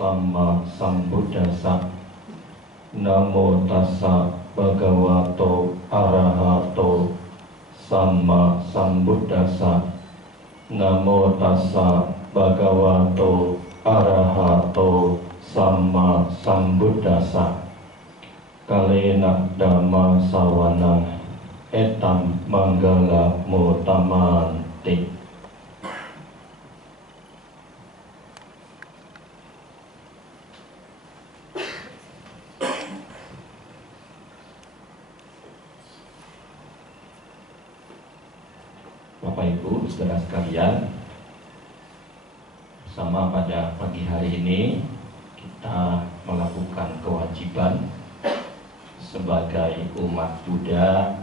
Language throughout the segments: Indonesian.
Samma Sambuddhassa. Namo tassa bhagavato arahato Samma Sambuddhassa. Namo tassa bhagavato arahato Samma Sambuddhassa. Kalena dhamma sawana etam manggala mutamanti. Bapak Ibu, saudara sekalian, bersama pada pagi hari ini kita melakukan kewajiban sebagai umat Buddha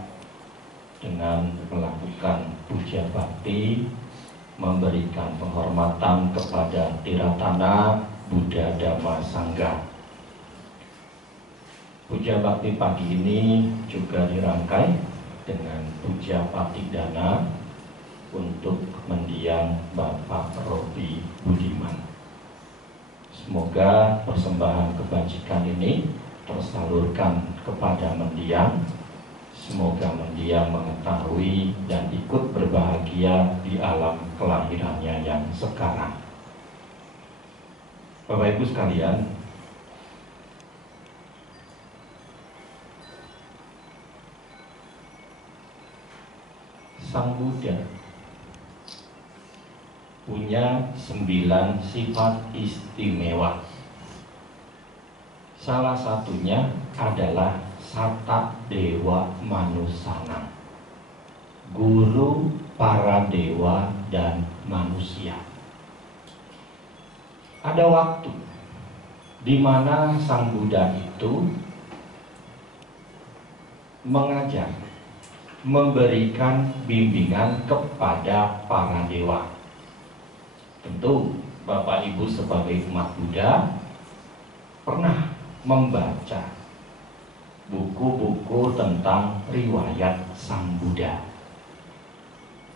dengan melakukan puja bakti, memberikan penghormatan kepada Tiratana Buddha Dhamma Sangha. Puja bakti pagi ini juga dirangkai dengan puja patidana untuk mendiang Bapak Robi Budiman. Semoga persembahan kebajikan ini tersalurkan kepada mendiang. Semoga mendiang mengetahui dan ikut berbahagia di alam kelahirannya yang sekarang. Bapak Ibu sekalian, Sang Buddha punya 9 sifat istimewa. Salah satunya adalah Sata Dewa Manusana, guru para dewa dan manusia. Ada waktu di mana Sang Buddha itu mengajar, memberikan bimbingan kepada para dewa. Tentu Bapak Ibu sebagai umat Buddha pernah membaca buku-buku tentang riwayat Sang Buddha.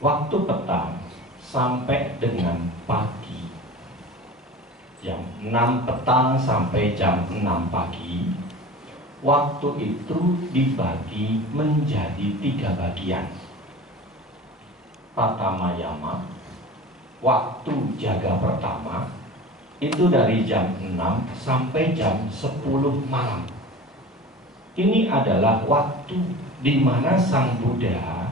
Waktu petang sampai dengan pagi, jam 6 petang sampai jam 6 pagi, waktu itu dibagi menjadi 3 bagian. Patamayama, waktu jaga pertama, itu dari jam 6 sampai jam 10 malam. Ini adalah waktu di mana Sang Buddha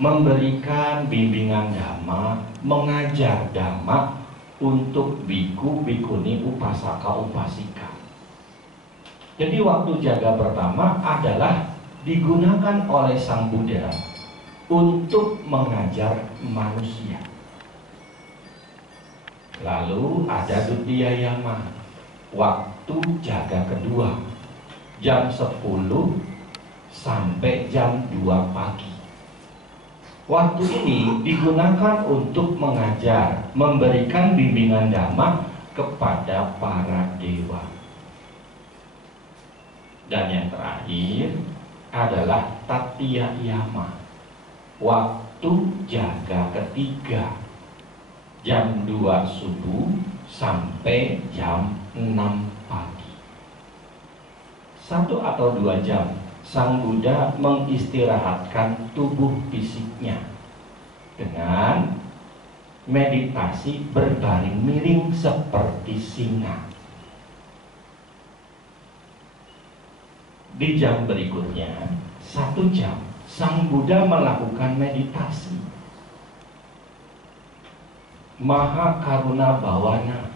memberikan bimbingan Dhamma, mengajar Dhamma untuk biku, bikuni, upasaka, upasika. Jadi waktu jaga pertama adalah digunakan oleh Sang Buddha untuk mengajar manusia. Lalu ada Dutiyayama, waktu jaga kedua, jam 10 sampai jam 2 pagi. Waktu ini digunakan untuk mengajar, memberikan bimbingan Dhamma kepada para dewa. Dan yang terakhir adalah Tatiyayama, waktu jaga ketiga, jam 2 subuh sampai jam 6 pagi. 1 atau 2 jam Sang Buddha mengistirahatkan tubuh fisiknya dengan meditasi berbaring miring seperti singa. Di jam berikutnya 1 jam Sang Buddha melakukan meditasi Maha Karuna Bhawana,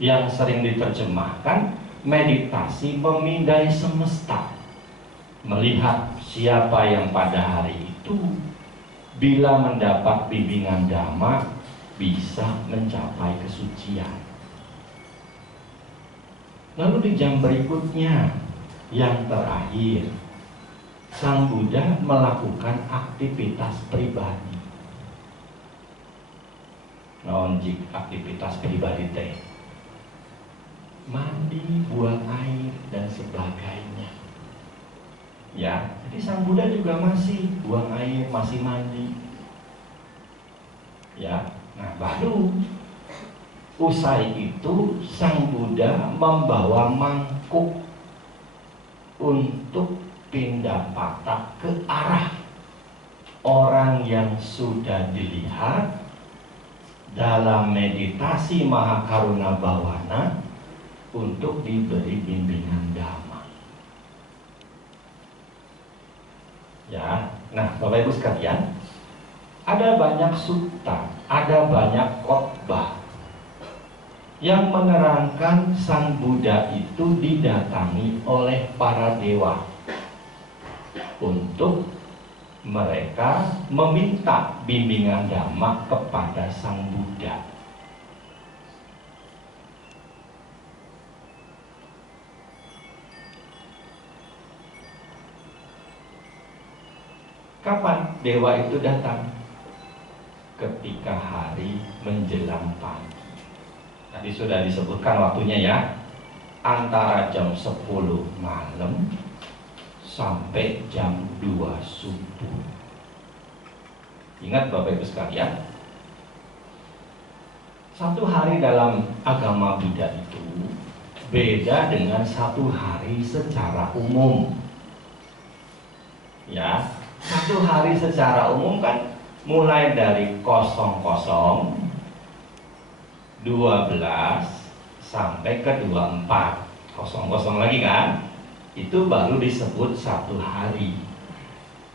yang sering diterjemahkan meditasi memindai semesta, melihat siapa yang pada hari itu bila mendapat bimbingan Dhamma bisa mencapai kesucian. Lalu di jam berikutnya yang terakhir, Sang Buddha melakukan aktivitas pribadi. Nonjik aktivitas pribadi teh, mandi, buang air dan sebagainya. Ya, jadi Sang Buddha juga masih buang air, masih mandi. Ya, nah baru Usai itu Sang Buddha membawa mangkuk untuk pindah patah ke arah orang yang sudah dilihat dalam meditasi Mahakaruna Bhawana untuk diberi bimbingan Dhamma. Ya, nah Bapak Ibu sekalian, ada banyak sutta, ada banyak khotbah yang menerangkan Sang Buddha itu didatangi oleh para dewa untuk mereka meminta bimbingan Dhamma kepada Sang Buddha. Kapan dewa itu datang? Ketika hari menjelang pagi. Tadi sudah disebutkan waktunya ya, antara jam 10 malam sampai jam 2 subuh. Ingat Bapak Ibu sekalian, satu hari dalam agama Buddha itu beda dengan satu hari secara umum. Ya, satu hari secara umum kan mulai dari 00, 12 sampai ke 24, 00 lagi kan, itu baru disebut satu hari.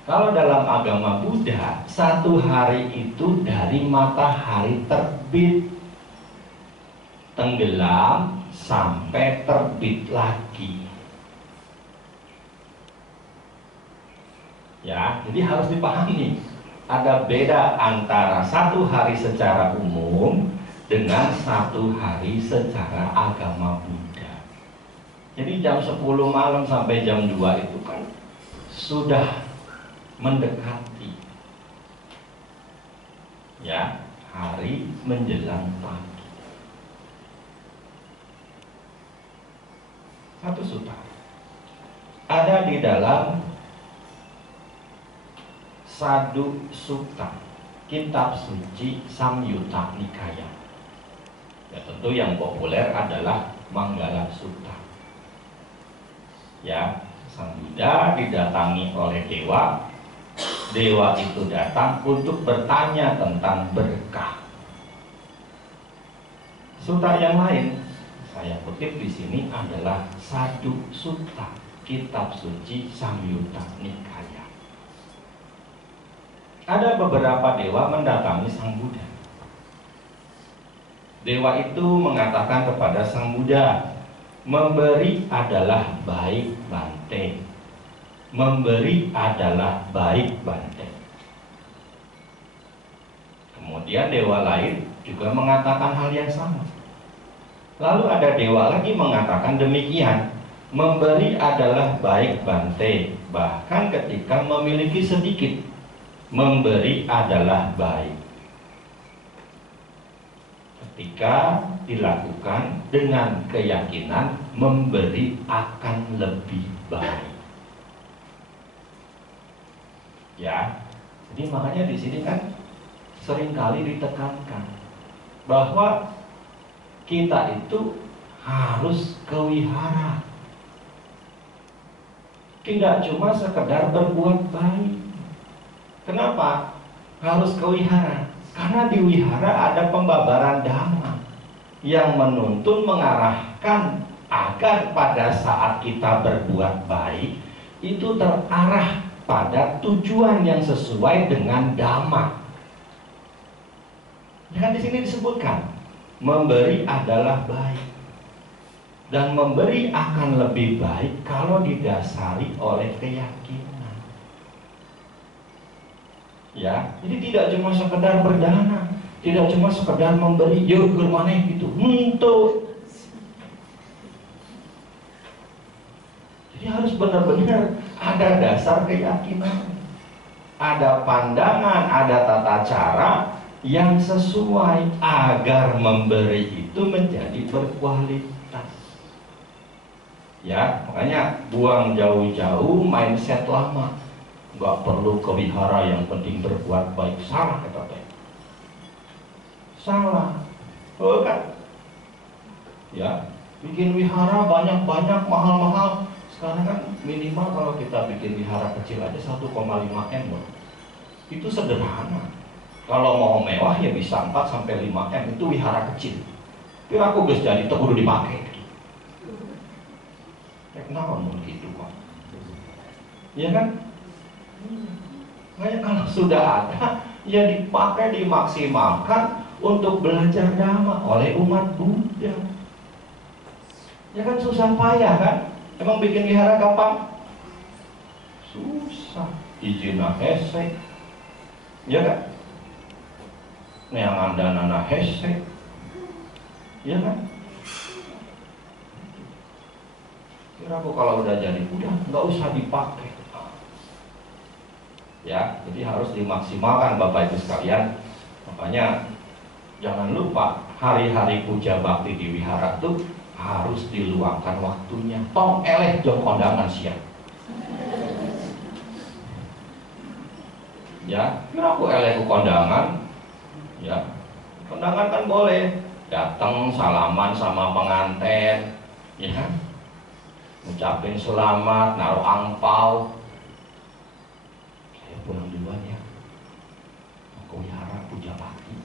Kalau dalam agama Buddha, satu hari itu dari matahari terbit tenggelam sampai terbit lagi. Ya, jadi harus dipahami, ada beda antara satu hari secara umum dengan satu hari secara agama Buddha. Jadi jam 10 malam sampai jam 2 itu kan sudah mendekati ya hari menjelang pagi. Satu sutta ada di dalam Sadhu Sutta, kitab suci Samyutta Nikaya. Ya, tentu yang populer adalah Manggala Sutta. Ya, Sang Buddha didatangi oleh dewa. Dewa itu datang untuk bertanya tentang berkah. Sutta yang lain saya kutip di sini adalah Sadhu Sutta, kitab suci Samyutta Nikaya. Ada beberapa dewa mendatangi Sang Buddha. Dewa itu mengatakan kepada Sang Buddha, memberi adalah baik Bante. Memberi adalah baik Bante. Kemudian dewa lain juga mengatakan hal yang sama. Lalu ada dewa lagi mengatakan demikian, memberi adalah baik Bante, bahkan ketika memiliki sedikit, memberi adalah baik. Ketika dilakukan dengan keyakinan memberi akan lebih baik. Ya, jadi makanya di sini kan seringkali ditekankan bahwa kita itu harus kewihara, tidak cuma sekedar berbuat baik. Kenapa harus kewihara? Karena di wihara ada pembabaran dhamma yang menuntun mengarahkan agar pada saat kita berbuat baik itu terarah pada tujuan yang sesuai dengan dhamma. Dan di sini disebutkan memberi adalah baik, dan memberi akan lebih baik kalau didasari oleh keyakinan. Ya, jadi tidak cuma sekedar berdana, tidak cuma sekedar memberi, yuk ke mana gitu, untuk. Jadi harus benar-benar ada dasar keyakinan, ada pandangan, ada tata cara yang sesuai agar memberi itu menjadi berkualitas. Ya, makanya buang jauh-jauh mindset lama. Gak perlu kewihara, yang penting berbuat baik. Salah kata saya. Salah. Oh kan, Ya, bikin wihara banyak-banyak, mahal-mahal. Sekarang kan minimal kalau kita bikin wihara kecil aja 1,5 M loh. Itu sederhana. Kalau mau mewah ya bisa 4 sampai 5 M, itu wihara kecil. Kira aku guys jadi kudu dipakai. Naon gitu kok. Ya kan? Makanya kalau sudah ada, ya dipakai, dimaksimalkan untuk belajar dhamma oleh umat Buddha. Ya kan susah payah kan? Emang bikin wihara gampang? Susah. Izin hese. Ya kan? Neangan dana hese. Ya kan? Kira aku kalau udah jadi udah nggak usah dipakai. Ya, jadi harus dimaksimalkan Bapak Ibu sekalian. Makanya jangan lupa hari-hari puja bakti di wihara tuh harus diluangkan waktunya. Tong eleh jong kondangan siang. Ya, kira aku eleh ku kondangan. Ya, kondangan kan boleh datang salaman sama pengantin, ya kan? Ngucapin selamat, naruh angpau. Saya pulang duluan ya. Aku wihara puja bakti.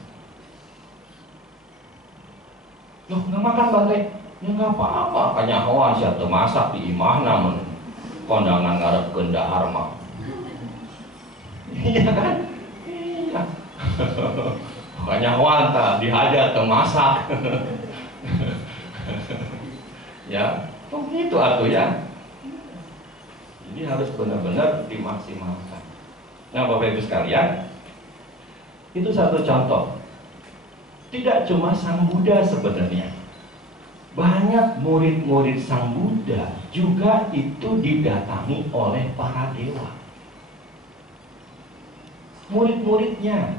Loh, nggak makan bate? Ya nggak apa-apa. Kanyahoan siap masak di imah namun kondangan ngarep gendahar mah. Iya kan? Iya. Kanyahoan tak dihajar masak. Ya. Oh gitu atuh ya. Jadi harus benar-benar dimaksimalkan. Nah Bapak Ibu sekalian, itu satu contoh. Tidak cuma Sang Buddha sebenarnya. Banyak murid-murid Sang Buddha juga itu didatangi oleh para dewa. Murid-muridnya,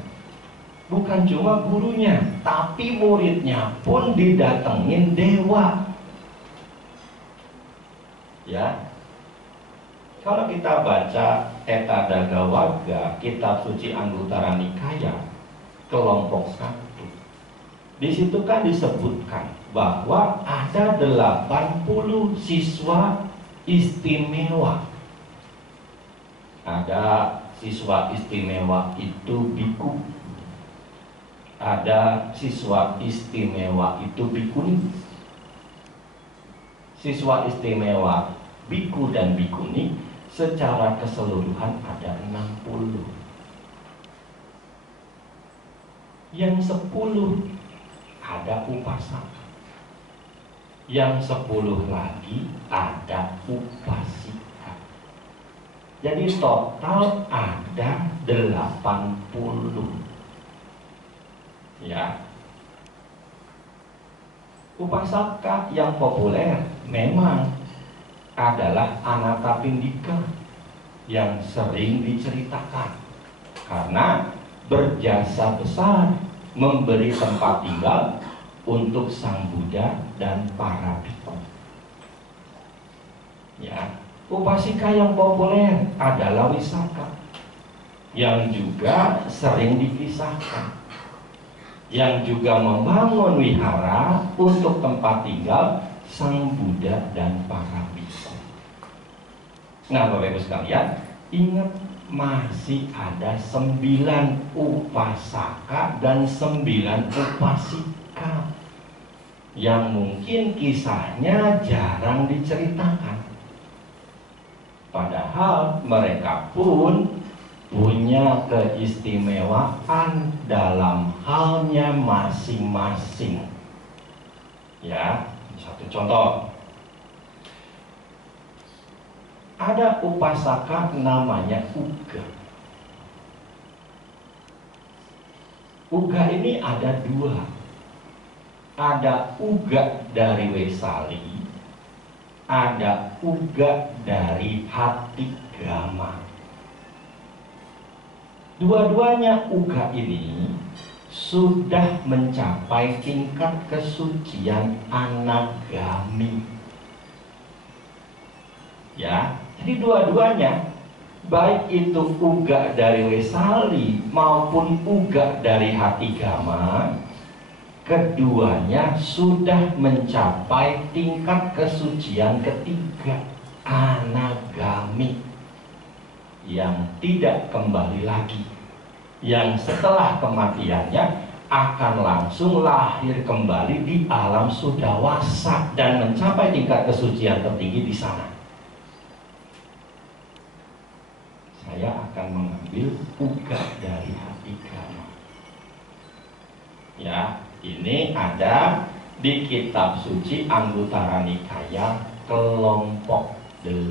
bukan cuma gurunya, tapi muridnya pun didatengin dewa. Ya, kalau kita baca Etta Dagavaga, kitab suci Anguttara Nikaya, kelompok 1, di situ kan disebutkan bahwa ada 80 siswa istimewa. Ada siswa istimewa itu biku, ada siswa istimewa itu bikuni. Siswa istimewa biku dan bikuni secara keseluruhan ada 60. Yang 10 ada upasaka. Yang 10 lagi ada upasika. Jadi total ada 80. Ya. Upasaka yang populer memang adalah Anathapindika yang sering diceritakan karena berjasa besar memberi tempat tinggal untuk Sang Buddha dan para bhikkhu. Ya, upasika yang populer adalah Wisaka yang juga sering dikisahkan, yang juga membangun wihara untuk tempat tinggal Sang Buddha dan para bhikkhu. Nah Bapak Ibu sekalian, ingat masih ada 9 upasaka dan 9 upasika yang mungkin kisahnya jarang diceritakan. Padahal mereka pun punya keistimewaan dalam halnya masing-masing. Ya, satu contoh. Ada upasaka namanya Uga. Uga ini ada 2. Ada Uga dari Wesali, ada Uga dari Hatigama. Dua-duanya Uga ini sudah mencapai tingkat kesucian anagami. Ya, jadi dua-duanya, baik itu Uga dari Wesali maupun Uga dari Hatigama, keduanya sudah mencapai tingkat kesucian ketiga, anagami, yang tidak kembali lagi, yang setelah kematiannya akan langsung lahir kembali di alam sudawasa dan mencapai tingkat kesucian tertinggi di sana. Saya akan mengambil uga dari hati kamu. Ya, ini ada di kitab suci Anguttara Nikaya kelompok 8.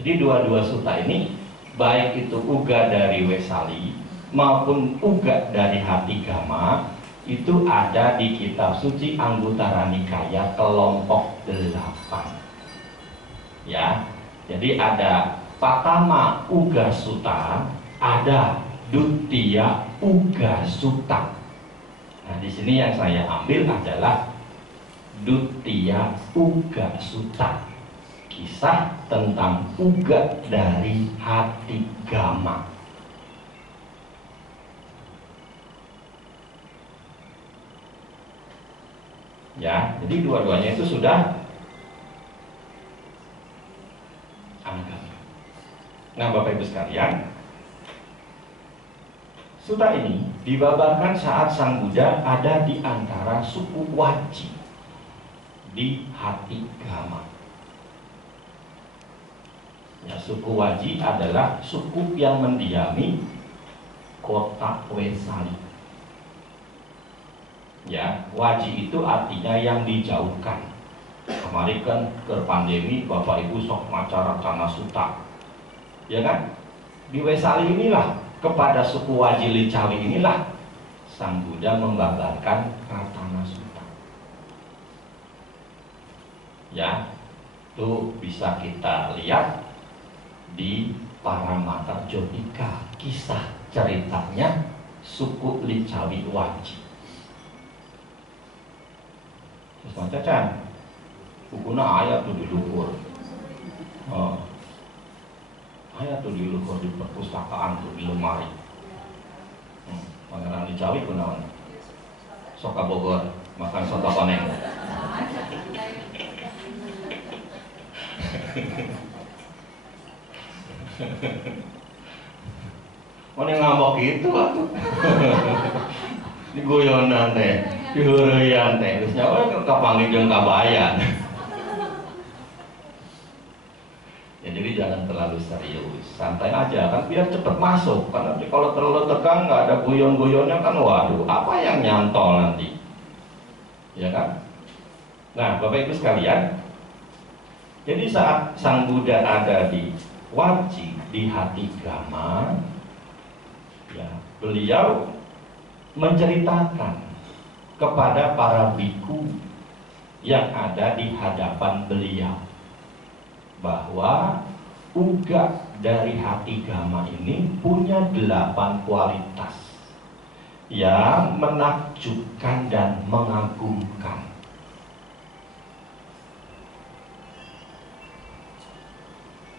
Jadi dua-dua sutta ini, baik itu uga dari Wesali maupun uga dari hati Gama, itu ada di kitab suci Anguttara Nikaya kelompok 8. Ya, jadi ada Patama Uga Sutta, ada Duttiya Uga Sutta. Nah, di sini yang saya ambil adalah Duttiya Uga Sutta, kisah tentang uga dari hati Gama. Ya, jadi dua-duanya itu sudah anggap. Nah, Bapak Ibu sekalian, sutta ini dibabarkan saat Sang Buddha ada di antara suku Waji di hati Gama. Ya, suku Waji adalah suku yang mendiami kota Wesali. Ya, Waji itu artinya yang dijauhkan. Kemarin kan ke pandemi, Bapak Ibu sok maca Ratana Sutta, ya kan? Di Wesali inilah, kepada suku Waji Licawi inilah Sang Buddha membabarkan Ratana Sutta. Ya, itu bisa kita lihat di Paramata Jodhika, kisah ceritanya suku Licawi Waji. Terus macacan bukuna ayat tuh di luhur, ayat tuh di luhur di perpustakaan tuh di lemari. Pangeran Licawi kunaon? Soka Bogor makan soto koneng. Mana ngambok gitu atuh. Di guyonan teh, di heureuyan teh, geus nyawa kapanggih jeung kabayan. Ya, jadi jangan terlalu serius, santai aja kan biar cepet masuk. Karena kalau terlalu tegang nggak ada guyon-guyonnya kan, waduh, apa yang nyantol nanti, ya kan? Nah, Bapak Ibu sekalian, jadi saat Sang Buddha ada di Waji di hati Gama, ya, beliau menceritakan kepada para biku yang ada di hadapan beliau bahwa uga dari hati Gama ini punya 8 kualitas yang menakjubkan dan mengagumkan.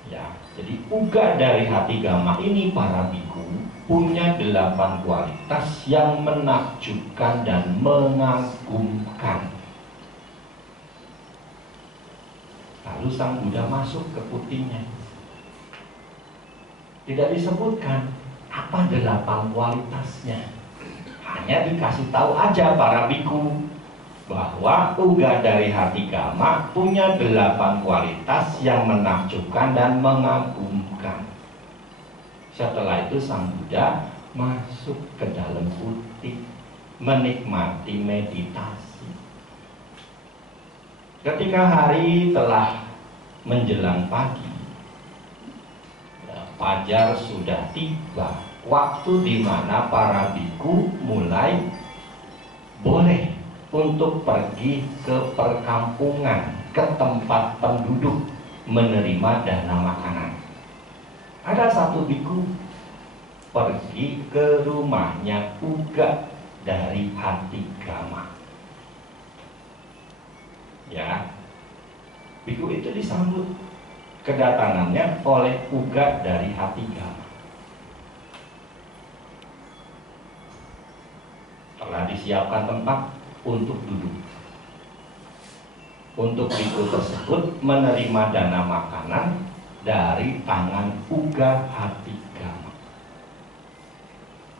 Ya, jadi uga dari hati Gama ini para biku punya 8 kualitas yang menakjubkan dan mengagumkan. Lalu Sang Buddha masuk ke putingnya. Tidak disebutkan apa 8 kualitasnya. Hanya dikasih tahu aja para biku bahwa uga dari hati Gama punya 8 kualitas yang menakjubkan dan mengagumkan. Setelah itu Sang Buddha masuk ke dalam putih, menikmati meditasi. Ketika hari telah menjelang pagi, ya, fajar sudah tiba, waktu di mana para biku mulai boleh untuk pergi ke perkampungan, ke tempat penduduk menerima dana makanan. Ada satu biku pergi ke rumahnya uga dari hati Gama. Ya, biku itu disambut kedatangannya oleh uga dari hati Gama. Telah disiapkan tempat untuk duduk. Untuk biku tersebut menerima dana makanan dari tangan Uga Hatigama.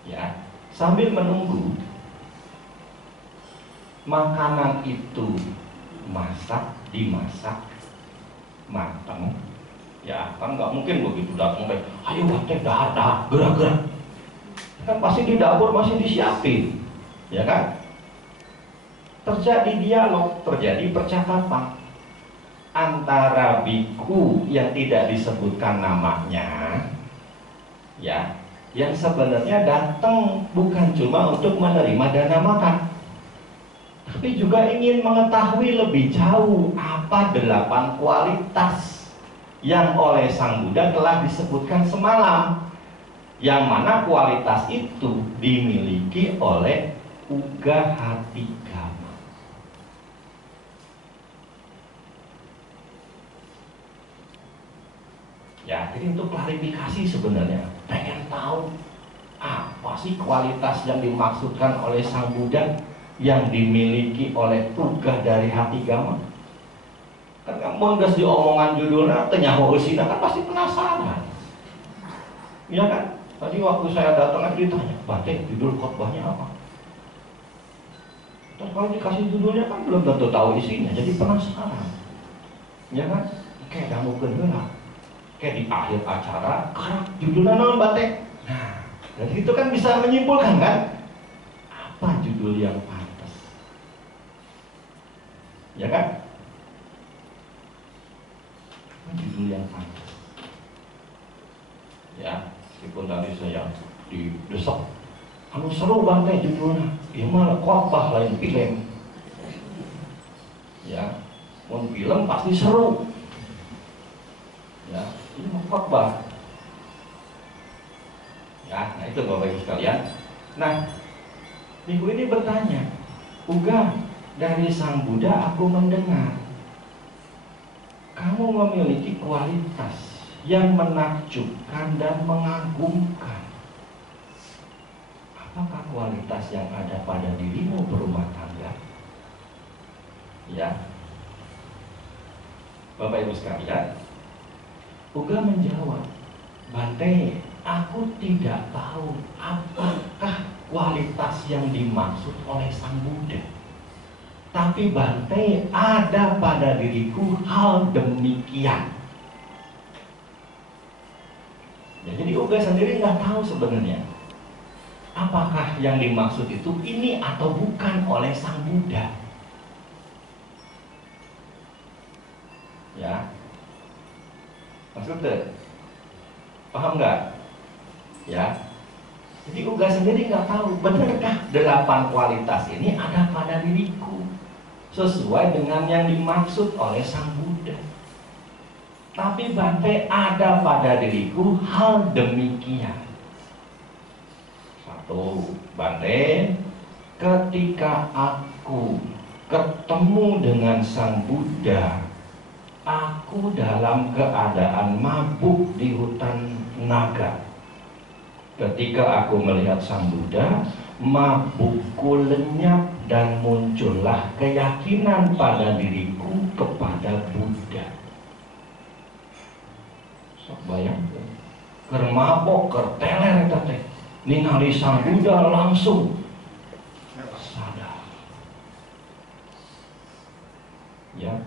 Ya, sambil menunggu makanan itu dimasak matang. Ya, kan nggak mungkin begitu datang kayak, ayo Bante, dahar, gerak. Kan pasti di dapur masih disiapin, ya kan? Terjadi dialog, terjadi percakapan antara biku yang tidak disebutkan namanya, ya, yang sebenarnya datang bukan cuma untuk menerima dana makan, tapi juga ingin mengetahui lebih jauh apa 8 kualitas yang oleh Sang Buddha telah disebutkan semalam, yang mana kualitas itu dimiliki oleh Uga Hatigama. Ya, jadi untuk klarifikasi sebenarnya, pengen tahu apa sih kualitas yang dimaksudkan oleh Sang Buddha yang dimiliki oleh Uga dari Hatigama. Kan kamu udah di omongan judulnya Tenyaho Usina, kan pasti penasaran, ya kan? Tadi waktu saya datang kan ditanya, Bante, judul khotbahnya apa? Terus kalau dikasih judulnya kan belum tentu tahu isinya, jadi penasaran, ya kan? Kayak kamu kendala, kayak di akhir acara, karena judulnya non Bante. Nah, dari itu kan bisa menyimpulkan kan, apa judul yang pantas, ya kan? Apa judul yang pantas, ya? Meskipun tadi saya didesak, anu seru Bante judulnya, ya malah khotbah lain film. Ya, mau film pasti seru. Ya, ini mau khotbah. Ya, nah itu Bapak Ibu sekalian. Nah, minggu ini bertanya, Uga, dari Sang Buddha aku mendengar kamu memiliki kualitas yang menakjubkan dan mengagumkan. Apakah kualitas yang ada pada dirimu berumah tangga? Ya, Bapak Ibu sekalian, Uga menjawab, Bante, aku tidak tahu apakah kualitas yang dimaksud oleh Sang Buddha. Tapi Bante, ada pada diriku hal demikian. Ya, jadi Uga sendiri nggak tahu sebenarnya apakah yang dimaksud itu ini atau bukan oleh Sang Buddha. Ya, maksudnya paham nggak? Ya, jadi Uga sendiri nggak tahu benarkah 8 kualitas ini ada pada diriku sesuai dengan yang dimaksud oleh Sang Buddha. Tapi Bante, ada pada diriku hal demikian. Satu, Bante, ketika aku ketemu dengan Sang Buddha, aku dalam keadaan mabuk di hutan naga. Ketika aku melihat Sang Buddha, mabukku lenyap dan muncullah keyakinan pada diriku kepada Buddha. Bayangkan, kermabok, kerteler teh, ningali Sang Buddha langsung sadar. Ya,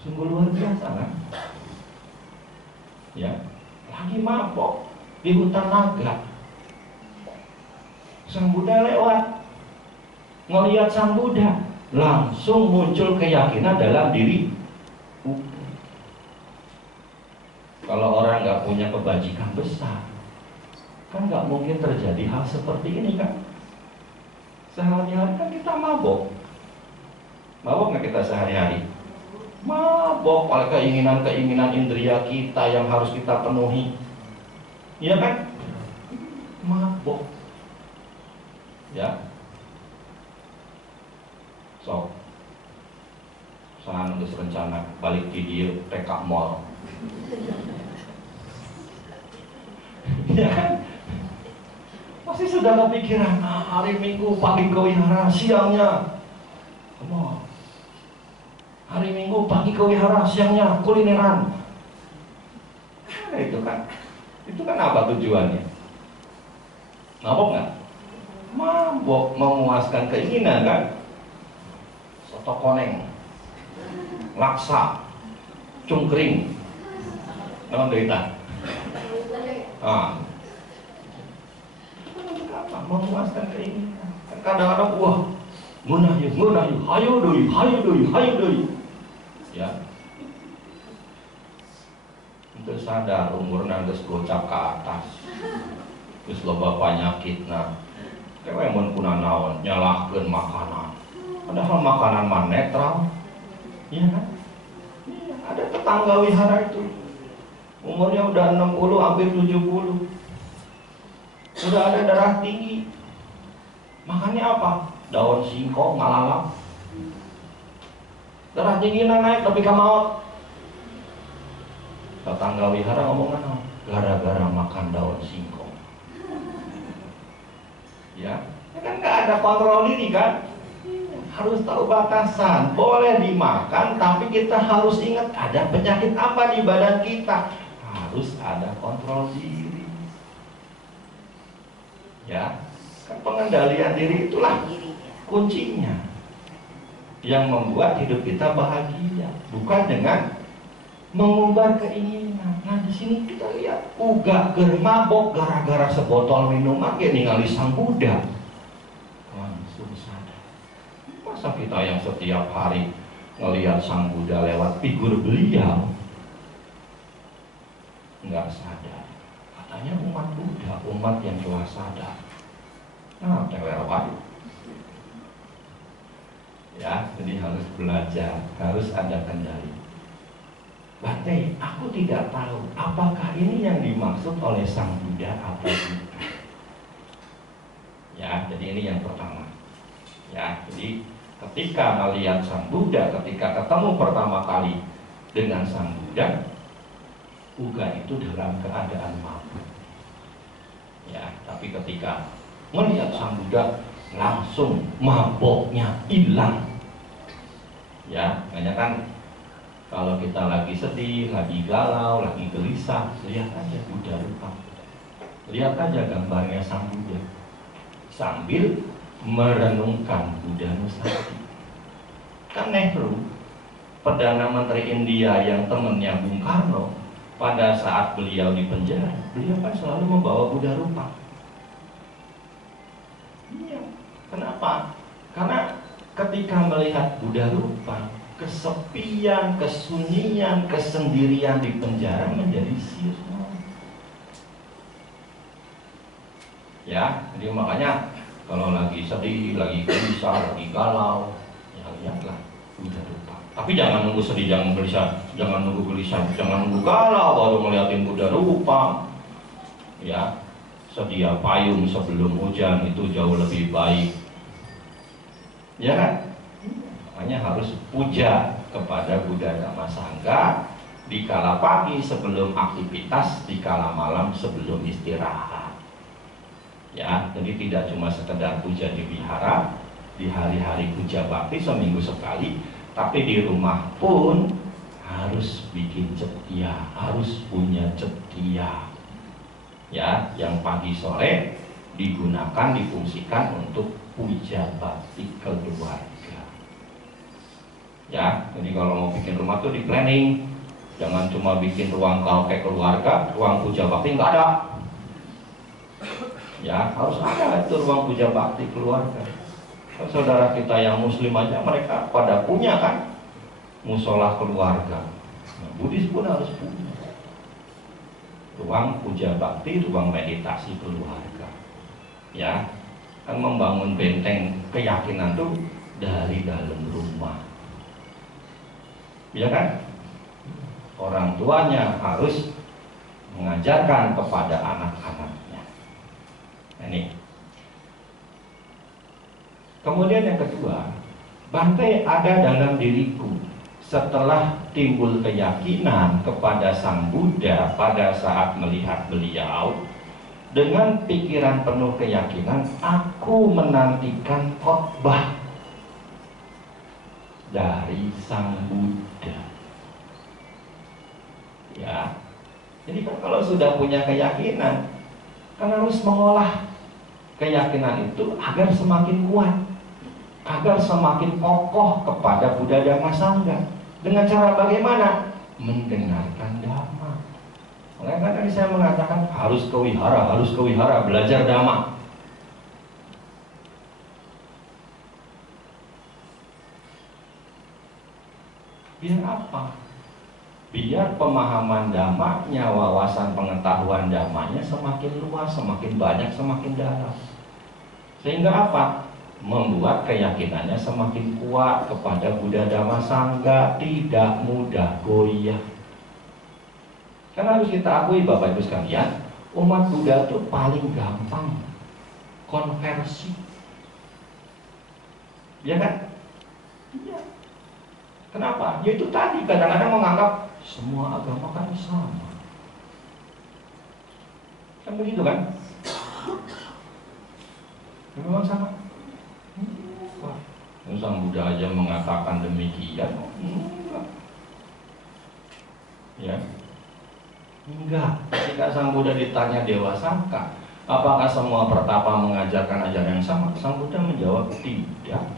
sungguh luar biasa kan? Ya, lagi mabok di hutan naga, Sang Buddha lewat, ngelihat Sang Buddha, langsung muncul keyakinan dalam diri. Kalau orang nggak punya kebajikan besar, kan nggak mungkin terjadi hal seperti ini kan? Sehari-hari kan kita mabok nggak kita sehari-hari? Mabok oleh keinginan-keinginan indria kita yang harus kita penuhi, iya kan? Mabok, ya. So, saya nulis rencana balik video TK Mall. Ya kan? Pas Pasti sudah kepikiran, hari Minggu pagi ke wihara, siangnya hari Minggu pagi ke wihara, siangnya kulineran. Itu kan apa tujuannya? Mabok nggak? Mabok, memuaskan keinginan kan? Soto koneng, laksa, cungkring, namun derita. Memuaskan keinginan. Kadang-kadang ngunah yuk, hayo doi. Ya. Untuk sadar umur nandes gocap ke atas. Terus loba penyakit kayak mun kunanaon nyalahkeun makanan. Padahal makanan mah netral. Iya kan? Iya, ada tetangga wihara itu. Umurnya udah 60 hampir 70. Sudah ada darah tinggi. Makannya apa? Daun singkong ngalalang. Darah tinggi naik tapi ka maot. Tetangga wihara ngomong apa? Gara-gara makan daun singkong. Ya kan nggak ada kontrol diri kan? Harus tahu batasan. Boleh dimakan, tapi kita harus ingat ada penyakit apa di badan kita. Harus ada kontrol diri. Ya, kan pengendalian diri itulah kuncinya yang membuat hidup kita bahagia, bukan dengan mengumbar keinginan. Nah di sini kita lihat uga ger mabok gara-gara sebotol minuman ge ningali Sang Buddha. Langsung sadar. Masa kita yang setiap hari ngelihat Sang Buddha lewat figur beliau nggak sadar? Katanya umat Buddha, umat yang telah sadar. Nah, telerwan. Ya, jadi harus belajar, harus ada kendali. Bante, aku tidak tahu apakah ini yang dimaksud oleh Sang Buddha atau bukan. Ya, jadi ini yang pertama. Ya, jadi ketika melihat Sang Buddha, ketika ketemu pertama kali dengan Sang Buddha, uga itu dalam keadaan mabuk. Ya, tapi ketika melihat Sang Buddha langsung maboknya hilang. Ya, makanya kan kalau kita lagi sedih, lagi galau, lagi gelisah, lihat aja Buddha rupa. Lihat aja gambarnya Sang Buddha sambil merenungkan Buddha Nusantara. Kan Nehru, Perdana Menteri India yang temannya Bung Karno, pada saat beliau di penjara, beliau kan selalu membawa Buddha rupa. Iya, kenapa? Karena ketika melihat Buddha rupa, kesepian, kesunyian, kesendirian di penjara menjadi sirna. Ya, jadi makanya kalau lagi sedih, lagi gelisah, lagi galau, ya lihatlah Buddha rupa. Tapi jangan nunggu sedih, jangan gelisah, jangan nunggu gelisah, jangan nunggu galau baru ngeliatin Buddha rupa. Ya, sedia payung sebelum hujan itu jauh lebih baik. Ya kan? Makanya harus puja kepada Buddha Dhamma Sangha di kala pagi sebelum aktivitas, di kala malam sebelum istirahat. Ya, jadi tidak cuma sekedar puja di wihara, di hari-hari puja bakti seminggu sekali, tapi di rumah pun harus bikin cetia, harus punya cetia. Ya, yang pagi sore digunakan, difungsikan untuk puja bakti keluarga. Ya, jadi kalau mau bikin rumah tuh di planning, jangan cuma bikin ruang karaoke keluarga, ruang puja bakti nggak ada. Ya, harus ada itu ruang puja bakti keluarga. Saudara kita yang muslim aja mereka pada punya kan musola keluarga. Nah, Buddhis pun harus punya ruang puja bakti, ruang meditasi keluarga. Ya, kan membangun benteng keyakinan tuh dari dalam rumah. Ya kan? Orang tuanya harus mengajarkan kepada anak-anaknya. Ini. Kemudian yang kedua, Bante, ada dalam diriku setelah timbul keyakinan kepada Sang Buddha pada saat melihat beliau, dengan pikiran penuh keyakinan, aku menantikan khotbah dari Sang Buddha. Ya, jadi kan kalau sudah punya keyakinan, kan harus mengolah keyakinan itu agar semakin kuat, agar semakin kokoh kepada Buddha Dhamma Sangha. Dengan cara bagaimana? Mendengarkan Dhamma. Makanya kan tadi saya mengatakan harus ke wihara, belajar Dhamma. Biar apa? Biar pemahaman Dhammanya, wawasan pengetahuan Dhammanya semakin luas, semakin banyak, semakin dalam. Sehingga apa? Membuat keyakinannya semakin kuat kepada Buddha Dhamma Sangha, tidak mudah goyah. Karena harus kita akui Bapak Ibu sekalian, umat Buddha itu paling gampang konversi. Ya kan? Iya. Kenapa? Ya itu tadi, kadang-kadang menganggap semua agama kan sama. Kan begitu kan? Memang sama. Sang Buddha aja mengatakan demikian. Ya. Enggak. Ketika Sang Buddha ditanya Dewa Sangka, apakah semua pertapa mengajarkan ajaran yang sama? Sang Buddha menjawab tidak.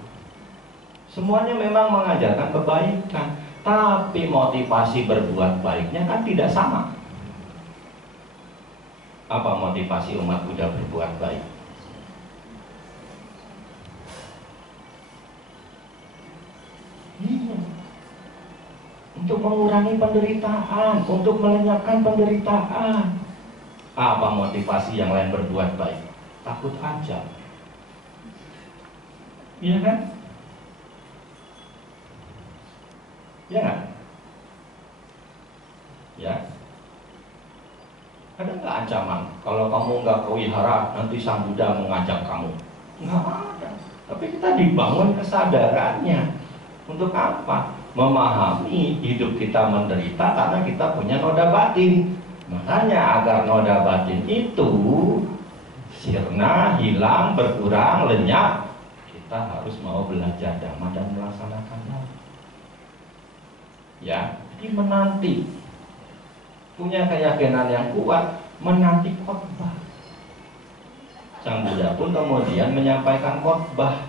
Semuanya memang mengajarkan kebaikan, tapi motivasi berbuat baiknya kan tidak sama. Apa motivasi umat Buddha berbuat baik? Iya. Untuk mengurangi penderitaan, untuk melenyapkan penderitaan. Apa motivasi yang lain berbuat baik? Takut aja. Iya kan? Iya kan? Ya. Ada nggak ancaman? Kalau kamu nggak ke wihara, nanti Sang Buddha mengajak kamu. Nggak ada. Tapi kita dibangun kesadarannya. Untuk apa? Memahami hidup kita menderita karena kita punya noda batin. Makanya agar noda batin itu sirna, hilang, berkurang, lenyap, kita harus mau belajar Dhamma dan melaksanakannya. Ya, jadi menanti, punya keyakinan yang kuat, menanti khotbah. Sang Buddha pun kemudian menyampaikan khotbah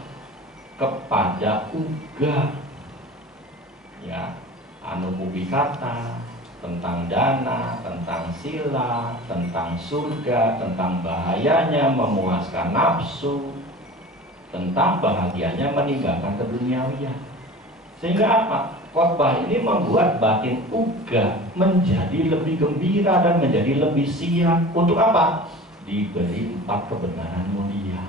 kepada Uga. Ya, Anupubikata, tentang dana, tentang sila, tentang surga, tentang bahayanya memuaskan nafsu, tentang bahagianya meninggalkan keduniawian. Sehingga apa? Khotbah ini membuat batin Uga menjadi lebih gembira dan menjadi lebih siap. Untuk apa? Diberi 4 kebenaran mulia,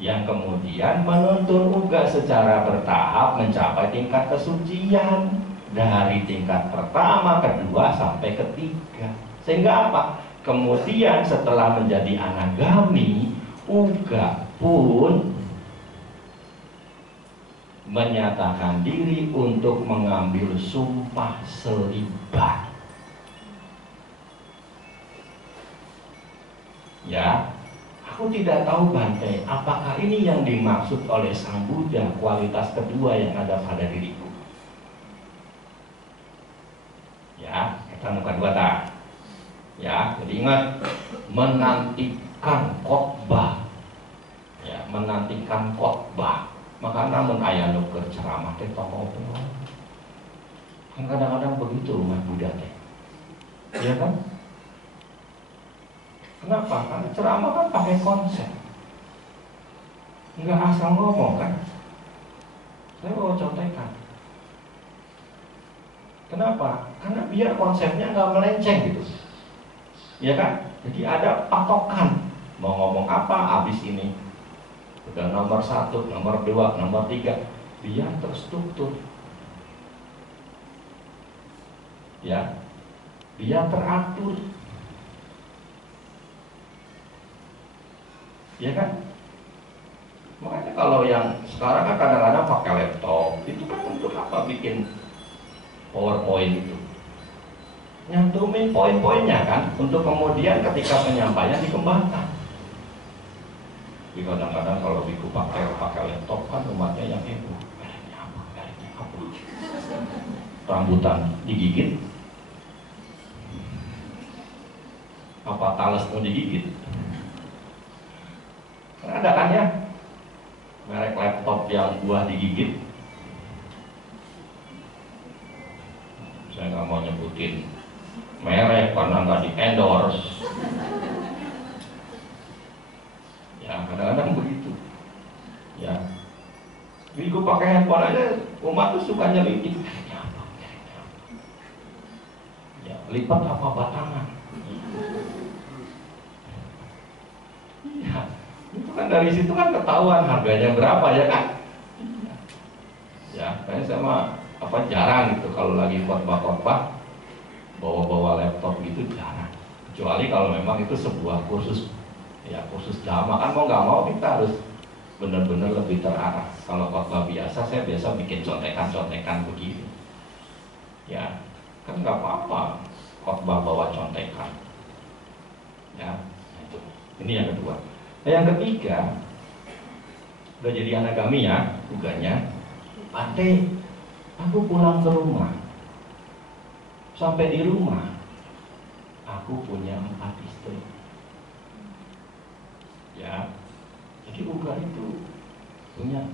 yang kemudian menuntun Uga secara bertahap mencapai tingkat kesucian dari tingkat pertama, kedua, sampai ketiga. Sehingga apa? Kemudian setelah menjadi anagami, Uga pun menyatakan diri untuk mengambil sumpah selibat. Ya, aku tidak tahu Bante, apakah ini yang dimaksud oleh Sang Buddha, kualitas kedua yang ada pada diriku. Ya, kita muka dua tak. Ya, jadi ingat, menantikan khotbah. Ya, menantikan khotbah. Maka namun ayah nuker ceramah teh tokoh kan kadang-kadang begitu umat Buddha teh. Iya kan? Kenapa? Karena ceramah kan pakai konsep, nggak asal ngomong kan. Saya mau contekan. Kenapa? Karena biar konsepnya nggak melenceng gitu, ya kan? Jadi ada patokan, mau ngomong apa abis ini, udah nomor 1, nomor 2, nomor 3, biar terstruktur, ya, biar teratur. Ya kan? Makanya kalau yang sekarang kan kadang-kadang pakai laptop, itu kan untuk apa bikin PowerPoint itu? nyantumin poin-poinnya kan, untuk kemudian ketika penyampaian dikembangkan. Jadi kadang-kadang kalau biku pakai laptop kan umatnya yang heboh. Mereknya apa? Rambutan digigit, apa talas mau digigit? Kan ada kan ya merek laptop yang buah digigit. Saya nggak mau nyebutin merek karena nggak di endorse. Ya kadang-kadang begitu. Ya, jadi gue pakai handphone aja, umat tuh suka nyelidik. Ya, lipat apa batangan? Iya, itu kan dari situ kan ketahuan harganya berapa ya kan? Ya, kayak sama jarang gitu kalau lagi khotbah bawa laptop gitu jarang. Kecuali kalau memang itu sebuah kursus, ya kursus jamaah kan mau nggak mau kita harus benar-benar lebih terarah. Kalau khotbah biasa, saya biasa bikin contekan-contekan begini. Ya, kan nggak apa-apa khotbah bawa contekan. Ya, itu. Ini yang kedua. Nah, yang ketiga, udah jadi anagami ya, tugasnya. Ante, aku pulang ke rumah. Sampai di rumah, aku punya 4 istri. Ya, jadi Uga itu punya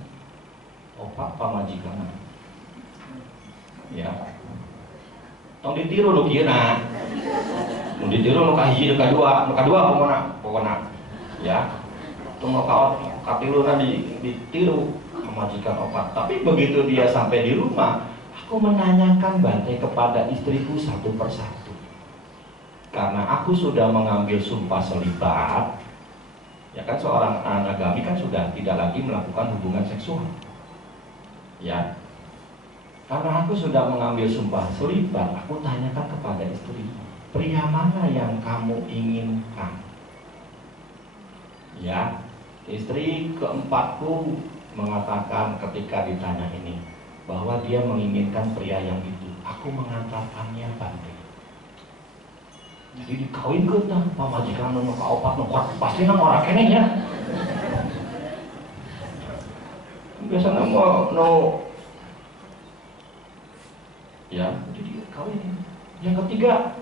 opak pamajikan. Ya, tong ditiru lu kira, mau ditiru lu kahiji, lu kedua pokoknya, ya, tong mau katilu ditiru pamajikan opak. Tapi begitu dia sampai di rumah, aku menanyakan Bante kepada istriku satu persatu. Karena aku sudah mengambil sumpah selibat. Ya kan seorang anagami kan sudah tidak lagi melakukan hubungan seksual. Ya. Karena aku sudah mengambil sumpah selibat, aku tanyakan kepada istri, pria mana yang kamu inginkan? Ya. Istri keempatku mengatakan ketika ditanya ini bahwa dia menginginkan pria yang itu. Aku mengantarkannya Bante. Jadi dikawin ke nah, pamajikan nu kaopat nu pasti nang ora keneh ya. Biasanya mau ya, jadi kawin. Yang ketiga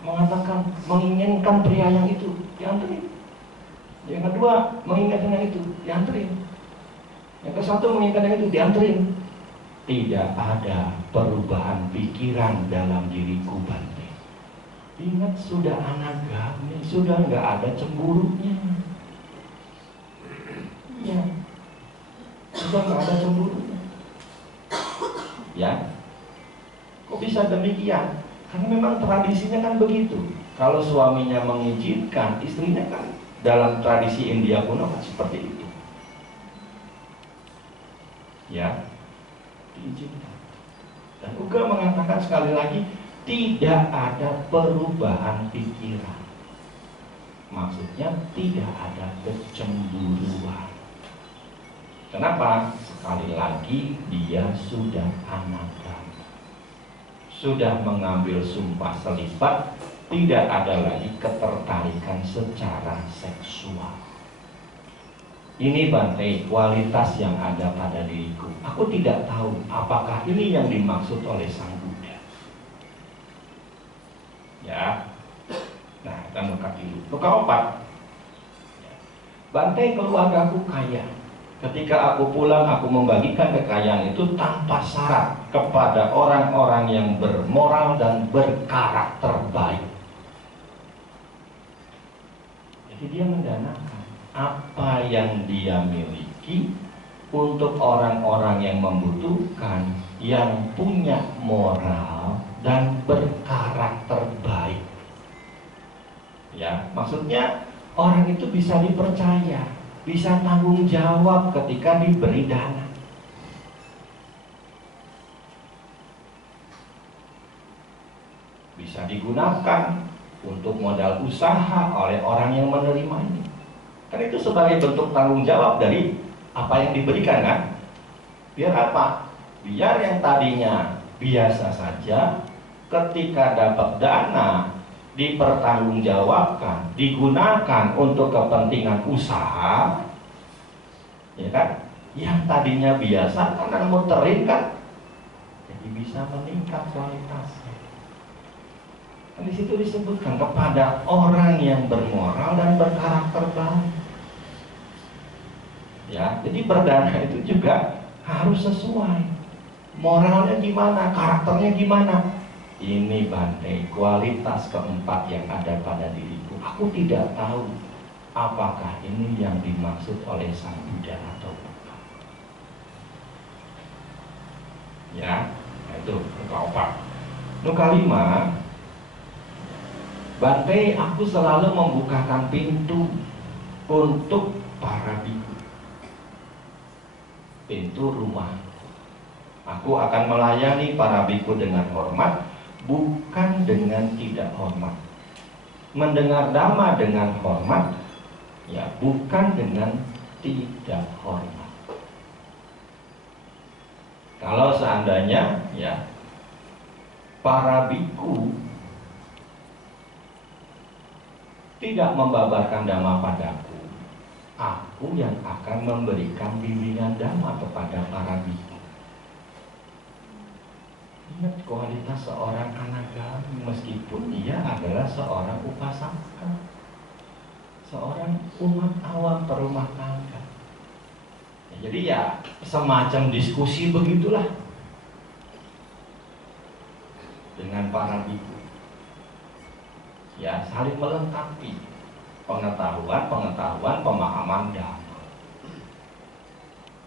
mengatakan menginginkan pria yang itu, dianterin. Yang kedua menginginkan yang itu, dianterin. Yang ke satu menginginkan yang itu, dianterin. Tidak ada perubahan pikiran dalam diriku Bante. Ingat sudah anagami, sudah nggak ada cemburunya. Ya, sudah nggak ada cemburunya. Ya, kok bisa demikian? Karena memang tradisinya kan begitu. Kalau suaminya mengizinkan, istrinya kan dalam tradisi India kuno kan seperti itu. Ya, diizinkan. Dan Uga mengatakan sekali lagi, tidak ada perubahan pikiran. Maksudnya tidak ada kecemburuan. Kenapa? Sekali lagi dia sudah anagami, sudah mengambil sumpah selibat, tidak ada lagi ketertarikan secara seksual. Ini Bante, kualitas yang ada pada diriku. Aku tidak tahu apakah ini yang dimaksud oleh Sang Buddha. Ya, nah kita muka dulu. Muka 4. Bante, keluargaku kaya. Ketika aku pulang, aku membagikan kekayaan itu tanpa syarat kepada orang-orang yang bermoral dan berkarakter baik. Jadi dia mendanakan apa yang dia miliki untuk orang-orang yang membutuhkan, yang punya moral dan berkarakter baik. Ya, maksudnya orang itu bisa dipercaya, bisa tanggung jawab ketika diberi dana. Bisa digunakan untuk modal usaha oleh orang yang menerima ini. Kan itu sebagai bentuk tanggung jawab dari apa yang diberikan kan? Biar apa? Biar yang tadinya biasa saja ketika dapat dana dipertanggungjawabkan, digunakan untuk kepentingan usaha, ya kan? Yang tadinya biasa karena muterin kan, jadi bisa meningkat kualitasnya. Dan di situ disebutkan kepada orang yang bermoral dan berkarakter baik. Ya, jadi berdana itu juga harus sesuai. Moralnya gimana, karakternya gimana? Ini Bante, kualitas keempat yang ada pada diriku. Aku tidak tahu apakah ini yang dimaksud oleh Sang Buddha atau bukan. Ya, itu keempat. Kelima, Bante, aku selalu membukakan pintu untuk para biku. Pintu rumah. Aku akan melayani para biku dengan hormat, bukan dengan tidak hormat. Mendengar dhamma dengan hormat, ya, bukan dengan tidak hormat. Kalau seandainya, ya, para biku tidak membabarkan dhamma padaku, aku yang akan memberikan bimbingan dhamma kepada para biku. Ingat kualitas seorang anagami, meskipun dia adalah seorang upasaka, seorang umat awam perumah tangga. Ya, jadi ya semacam diskusi begitulah dengan para biku. Ya, saling melengkapi pengetahuan, pemahaman dhamma.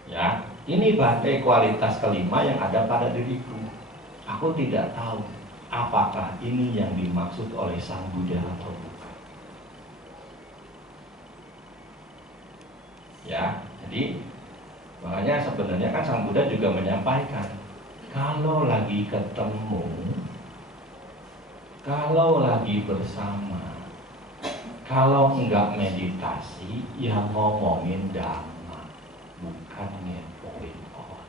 Ya, ini Bante kualitas kelima yang ada pada diriku. Aku tidak tahu apakah ini yang dimaksud oleh Sang Buddha atau bukan. Ya, jadi makanya sebenarnya kan Sang Buddha juga menyampaikan, kalau lagi ketemu, kalau lagi bersama, kalau enggak meditasi, ya ngomongin dhamma, bukan ngepoin orang.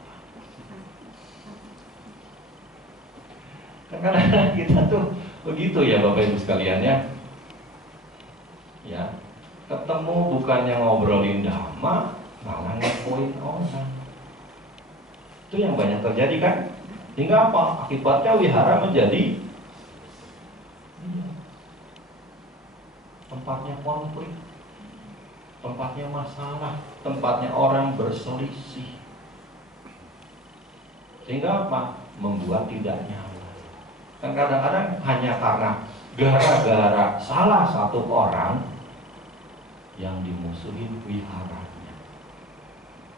Kadang-kadang kita tuh begitu ya Bapak Ibu sekalian ya. Ya, ketemu bukannya ngobrolin dhamma, malah ngepoin orang. Itu yang banyak terjadi kan? Hingga apa? Akibatnya wihara menjadi tempatnya konflik, tempatnya masalah, tempatnya orang berselisih. Sehingga apa? Membuat tidak nyaman. Dan kadang-kadang hanya karena gara-gara salah satu orang yang dimusuhin wiharanya.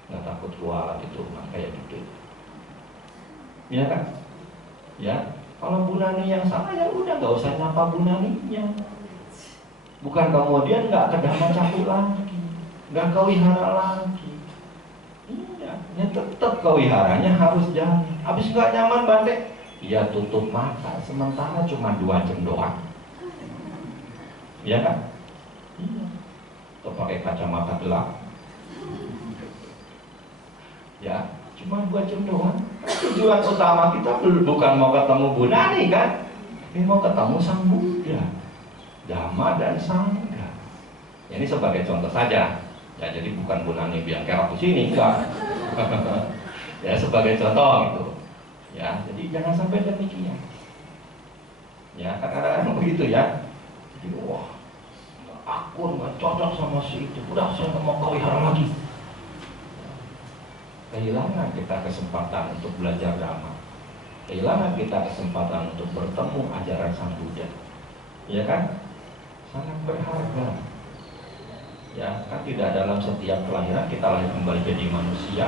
Nggak takut kualat itu, nggak kayak gitu. Ya kan? Ya, kalau Bu Nani yang salah ya udah nggak usah nyapa Bu Naninya. Bukan kemudian nggak ke Dhamma Caku lagi, nggak ke wihara lagi. Iya, ya tetap ke wiharanya harus jalan. Habis nggak nyaman Bante, ya tutup mata, sementara cuma 2 jam doang. Iya kan? Iya. Atau pakai kacamata gelap. Ya, cuma 2 jam doang. Tujuan utama kita bukan mau ketemu Bu Nani kan, tapi mau ketemu Sang Buddha, Dhamma dan Sangha. Ya, ini sebagai contoh saja. Ya, jadi bukan Bu Nani biang kerok di sini, enggak. Ya, sebagai contoh gitu. Ya, jadi jangan sampai demikian. Ya, kadang-kadang begitu ya. Jadi, wah, aku nggak cocok sama si itu. Udah, saya nggak mau kawihara lagi. Kehilangan kita kesempatan untuk belajar dhamma. Kehilangan kita kesempatan untuk bertemu ajaran Sang Buddha. Ya kan? Sangat berharga. Ya, kan tidak dalam setiap kelahiran kita lahir kembali jadi manusia.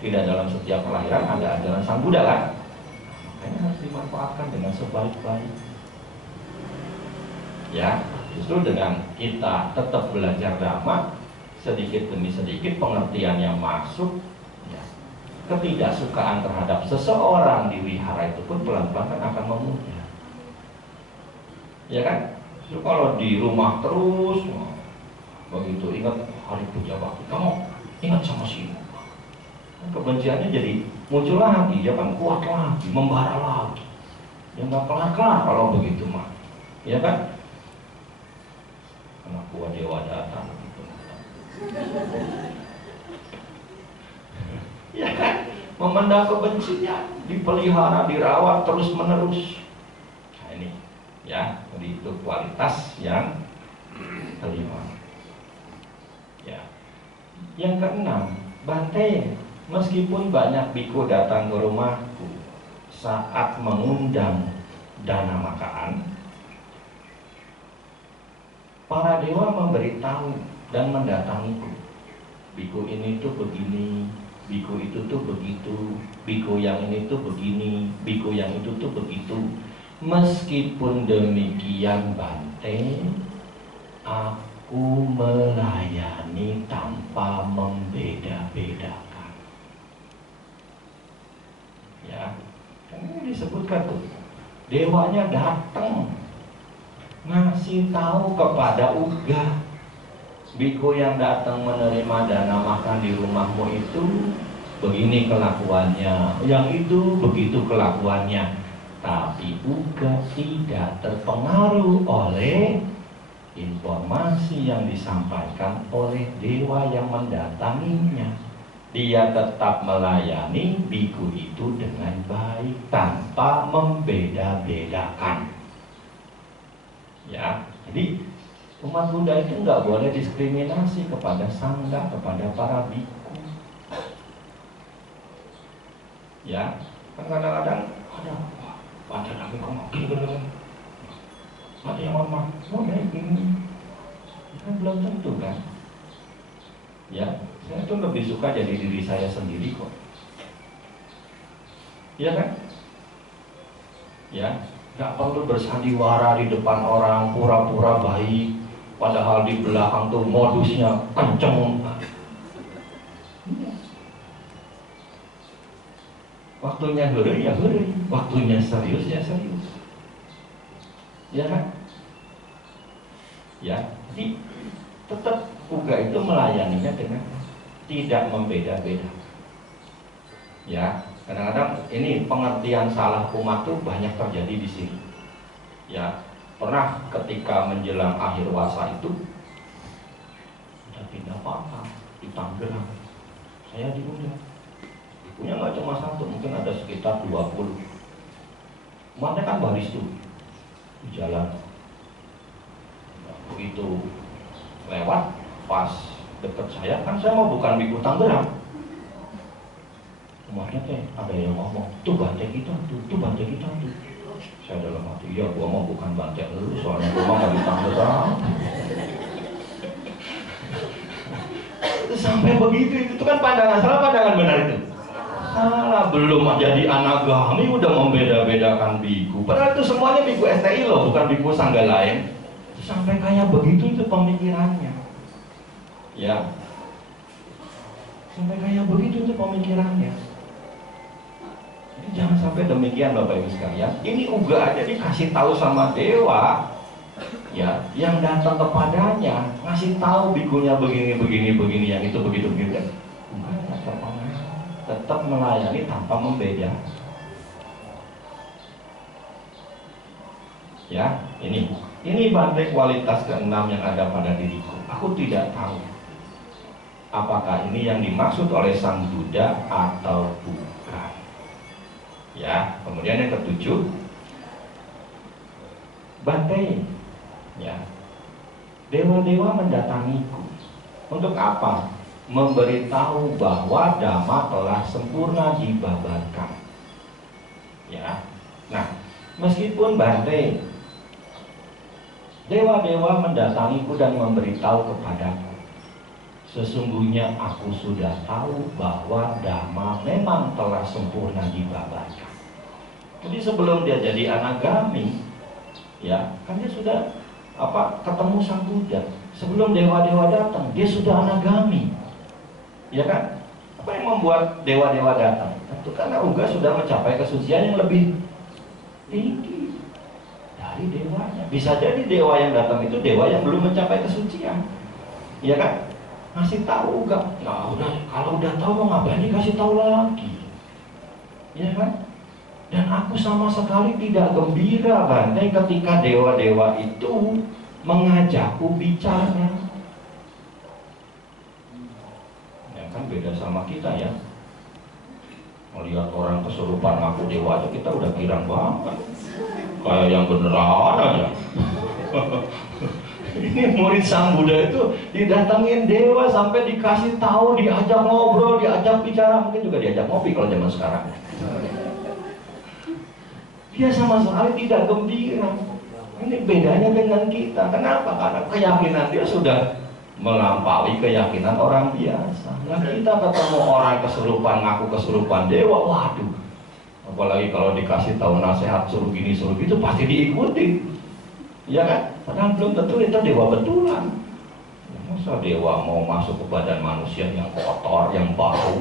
Tidak dalam setiap kelahiran ada ajaran Sang Buddha kan? Makanya harus dimanfaatkan dengan sebaik-baik. Ya, justru dengan kita tetap belajar dhamma, sedikit demi sedikit pengertian yang masuk, ya, ketidaksukaan terhadap seseorang di wihara itu pun pelan-pelan kan akan memudar. Ya kan? Justru kalau di rumah terus, begitu ingat hari puja bakti, kamu ingat sama si ibu. Kebenciannya jadi muncul lagi, dia kan kuat lagi, membara lagi. Ya nggak kelar-kelar kalau begitu mah, ya kan? Anak buah dewa datang gitu. Ya kan? Memendam kebencian, dipelihara, dirawat terus menerus. Nah ini, ya, jadi itu kualitas yang kelima. Ya, yang keenam, Bante, meskipun banyak biku datang ke rumahku saat mengundang dana makaan, para dewa memberitahu dan mendatangiku. Biku ini tuh begini, biku itu tuh begitu, biku yang ini tuh begini, biku yang itu tuh begitu. Meskipun demikian Bante, aku melayani tanpa membeda-bedakan. Ya, kan ini disebutkan tuh, dewanya datang ngasih tahu kepada Uga, biku yang datang menerima dana makan di rumahmu itu begini kelakuannya, yang itu begitu kelakuannya. Tapi Uga tidak terpengaruh oleh informasi yang disampaikan oleh dewa yang mendatanginya. Dia tetap melayani biku itu dengan baik tanpa membeda-bedakan. Ya, jadi umat Buddha itu nggak boleh diskriminasi kepada sangga, kepada para biku. Ya, kan kadang-kadang ada, Bante lagi ngomong gini, Bante yang ngomong, gini, kan belum tentu kan? Ya, saya tuh lebih suka jadi diri saya sendiri kok. Iya kan? Ya, nggak perlu bersandiwara di depan orang, pura-pura baik, padahal di belakang tuh modusnya kenceng. Waktunya hurry ya hurry, waktunya serius ya serius. Ya kan? Ya, jadi tetap Uga itu melayaninya dengan tidak membeda-beda. Ya, kadang-kadang ini pengertian salah umat tuh banyak terjadi di sini. Ya, pernah ketika menjelang akhir wasa itu udah pindah apa di Tangerang. Saya diundang. Punya nggak cuma satu, mungkin ada sekitar 20. Umatnya kan baris tuh di jalan. Begitu lewat pas deket saya, kan saya mau bukan biku Tangerang. Umatnya teh ada yang ngomong, tuh Bante kita tuh Bante kita tuh. Saya dalam hati, ya gua mau bukan Bante lu, soalnya gua mau nggak di Tangerang. Sampai begitu, itu kan pandangan salah, pandangan benar itu. Salah, belum jadi anagami udah membeda-bedakan biku. Padahal itu semuanya biku STI loh, bukan biku sangga lain. Sampai kayak begitu itu pemikirannya. Ya, sampai kayak begitu itu pemikirannya. Jadi jangan sampai demikian Bapak Ibu sekalian. Ini Uga aja dikasih tahu sama dewa, ya, yang datang kepadanya ngasih tahu bikunya begini, yang itu begitu. Uga tetap melayani tanpa membeda. Ya, ini Bante kualitas keenam yang ada pada diriku. Aku tidak tahu apakah ini yang dimaksud oleh Sang Buddha atau bukan. Ya, kemudian yang ketujuh, Bante, ya, dewa-dewa mendatangiku. Untuk apa? Memberitahu bahwa Dhamma telah sempurna dibabarkan. Ya, nah, meskipun Bante, dewa-dewa mendatangiku dan memberitahu kepadaku, sesungguhnya aku sudah tahu bahwa Dhamma memang telah sempurna dibabarkan. Jadi sebelum dia jadi anagami, ya, kan dia sudah ketemu Sang Buddha. Sebelum dewa-dewa datang, dia sudah anagami. Ya kan? Apa yang membuat dewa-dewa datang? Tentu karena Uga sudah mencapai kesucian yang lebih tinggi dari dewanya. Bisa jadi dewa yang datang itu dewa yang belum mencapai kesucian. Ya kan? Ngasih tahu Uga. Nah, udah, kalau udah tahu mau ngapain dikasih tahu lagi? Ya kan? Dan aku sama sekali tidak gembira, Bante, ketika dewa-dewa itu mengajakku bicara. Ya kan beda sama kita ya. Melihat orang kesurupan ngaku dewa aja kita udah girang banget. Kayak yang beneran aja. Ini murid Sang Buddha itu didatangin dewa sampai dikasih tahu, diajak ngobrol, diajak bicara, mungkin juga diajak ngopi kalau zaman sekarang. Dia sama sekali tidak gembira. Ini bedanya dengan kita. Kenapa? Karena keyakinan dia sudah melampaui keyakinan orang biasa. Nah, kita ketemu orang kesurupan, ngaku kesurupan dewa, waduh. Apalagi kalau dikasih tahu nasihat suruh gini suruh gitu, pasti diikuti. Ya kan? Padahal belum tentu itu dewa betulan. Masa dewa mau masuk ke badan manusia yang kotor, yang bau?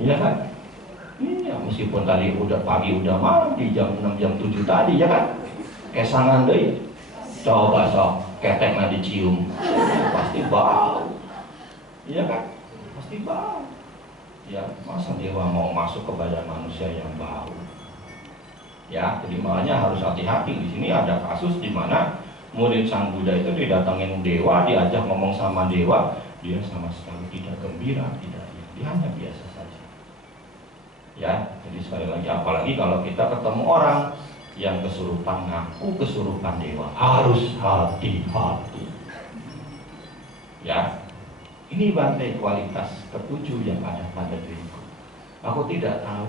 Ya kan? Iya, meskipun tadi udah pagi udah mandi jam 6 jam 7 tadi ya kan? Kesangan deh. Coba sok keteknya dicium. Pasti bau. Iya kan? Pasti bau. Ya, masa dewa mau masuk ke badan manusia yang bau? Ya, jadi makanya harus hati-hati. Di sini ada kasus di mana murid Sang Buddha itu didatangin dewa, diajak ngomong sama dewa, dia sama sekali tidak gembira, dia hanya biasa saja. Ya, jadi sekali lagi, apalagi kalau kita ketemu orang yang kesurupan ngaku kesurupan dewa, harus hati-hati. Ya, ini Bante kualitas ketujuh yang ada pada diriku. Aku tidak tahu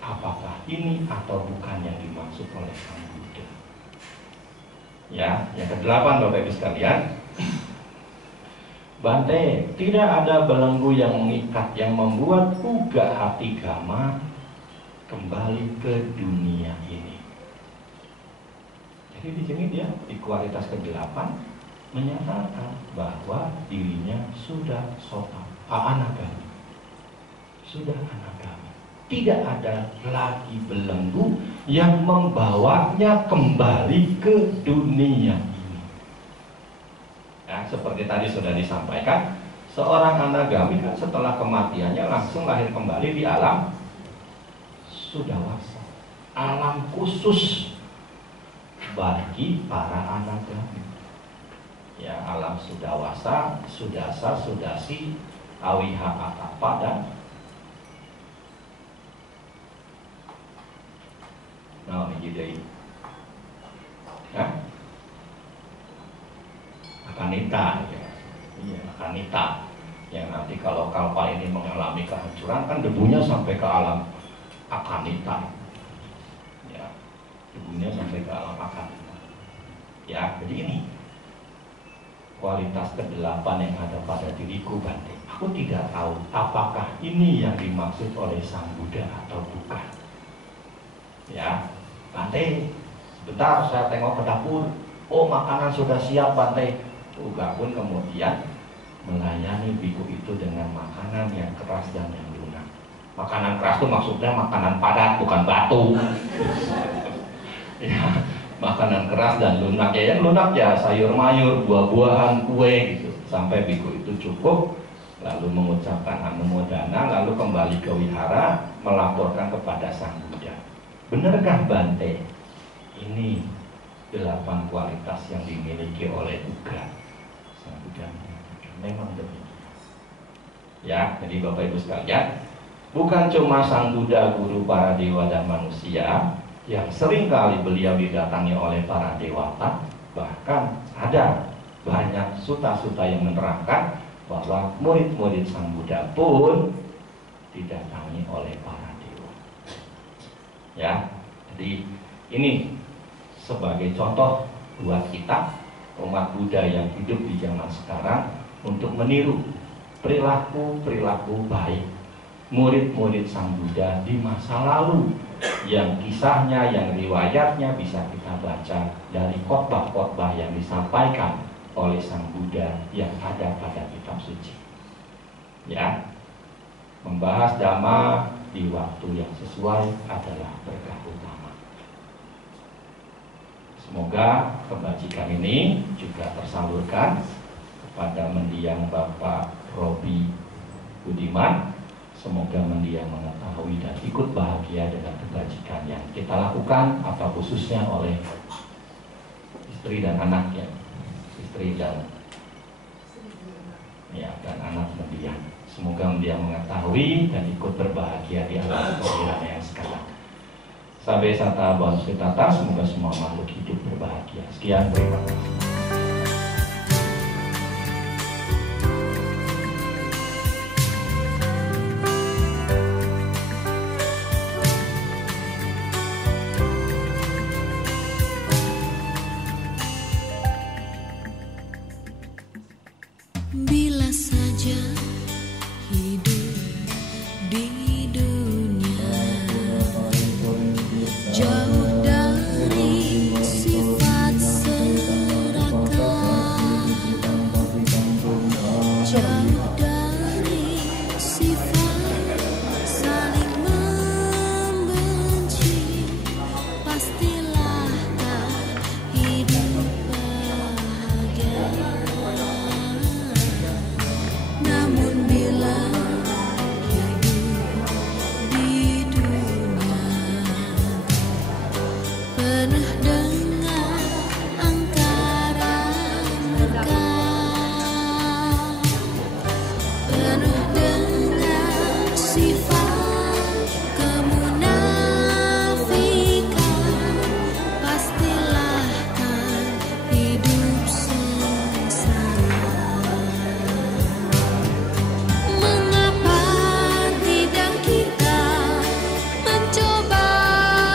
apakah ini atau bukan yang dimaksud oleh Sang Buddha. Ya, yang ke-8 Bapak Ibu sekalian, Bante, tidak ada belenggu yang mengikat yang membuat uga hati Gama kembali ke dunia ini. Jadi di sini dia di kualitas ke-8 menyatakan bahwa dirinya sudah sota, anagami, sudah anagami. Tidak ada lagi belenggu yang membawanya kembali ke dunia ini. Nah, seperti tadi sudah disampaikan, seorang anagami kan setelah kematiannya langsung lahir kembali di alam sudawasa, alam khusus bagi para anagami. Ya, alam sudawasa, sudasa, sudasi, awiha, atapa, dan nah, ini jadi ya, akanita ya. Iya, akanita yang nanti kalau kalpa ini mengalami kehancuran kan debunya sampai ke alam akanita ya, debunya sampai ke alam akanita ya. Jadi ini kualitas ke-8 yang ada pada diriku, Bante. Aku tidak tahu apakah ini yang dimaksud oleh Sang Buddha atau bukan ya. Bante, sebentar saya tengok ke dapur. Oh, makanan sudah siap, Bante. Uga pun kemudian melayani biku itu dengan makanan yang keras dan yang lunak. Makanan keras itu maksudnya makanan padat, bukan batu. Ya, makanan keras dan lunak ya. Yang lunak ya sayur mayur, buah-buahan, kue gitu. Sampai biku itu cukup, lalu mengucapkan anumodana, lalu kembali ke wihara melaporkan kepada Sang Buddha. Benarkah Bante ini 8 kualitas yang dimiliki oleh Uga? Sang Buddha memang demikian. Ya, jadi Bapak Ibu sekalian, bukan cuma Sang Buddha guru para dewa dan manusia yang seringkali beliau didatangi oleh para dewata, bahkan ada banyak suta-suta yang menerangkan bahwa murid-murid Sang Buddha pun didatangi oleh para ya. Jadi ini sebagai contoh buat kita umat Buddha yang hidup di zaman sekarang untuk meniru perilaku baik murid-murid Sang Buddha di masa lalu, yang kisahnya, yang riwayatnya bisa kita baca dari khotbah-khotbah yang disampaikan oleh Sang Buddha yang ada pada kitab suci ya. Membahas dhamma di waktu yang sesuai adalah berkah utama. Semoga kebajikan ini juga tersalurkan kepada mendiang Bapak Robi Budiman, Semoga mendiang mengetahui dan ikut bahagia dengan kebajikan yang kita lakukan, atau khususnya oleh istri dan anaknya, istri dan anak mendiang. Semoga mendiang mengetahui dan ikut berbahagia di alam kelahiran yang sekarang. Sampai sata bonus tata, semoga semua makhluk hidup berbahagia. Sekian, terima kasih. Bila saja hidup di dunia jauh dari sifat serakah, jauh dari sifat saling membenci, pastilah tak hidup bahagia. Namun bila hidup di dunia penuh dengan angkara murka, penuh dengan sifat kemunafikan, pastilah kan hidup sengsara. Mengapa tidak kita mencoba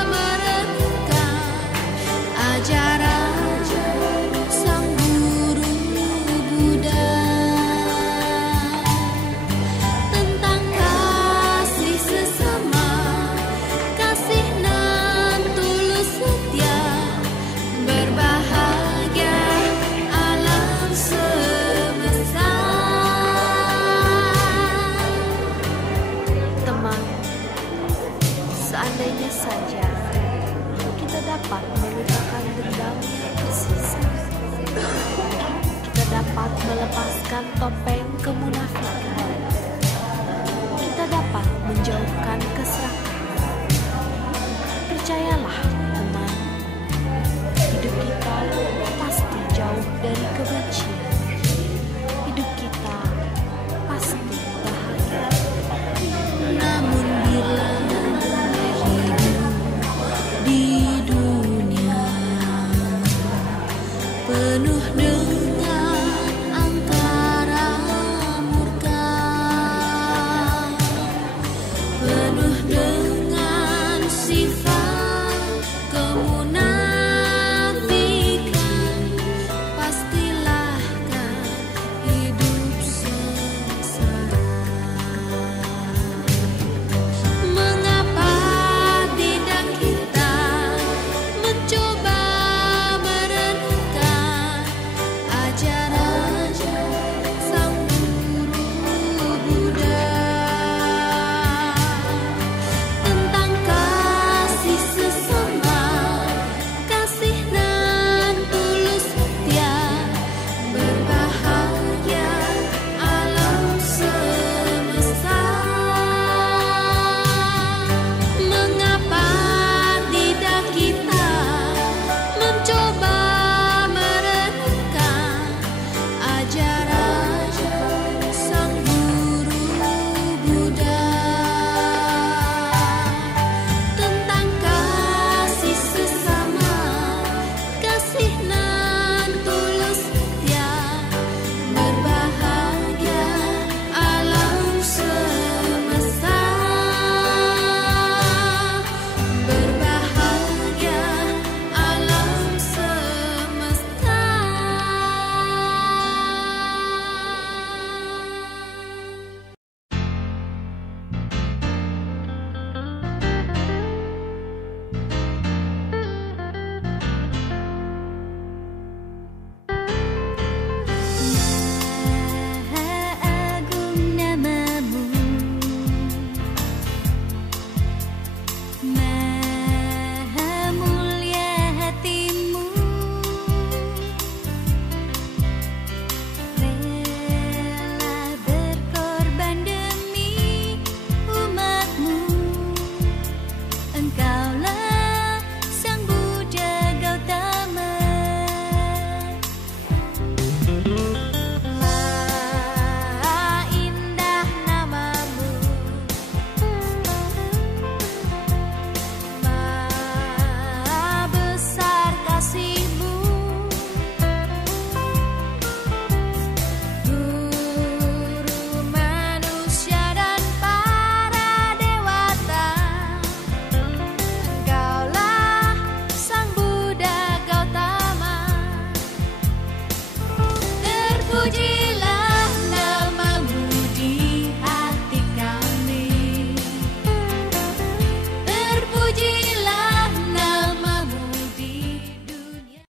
merenungkan ajaran sang guru Buddha tentang kasih sesama, kasih nan tulus setia, berbahagia alam semesta. Teman, seandainya saja kita dapat melupakan dendam yang tersisa, kita dapat melepaskan topeng kemunafikan, kita dapat menjauhkan keserakahan,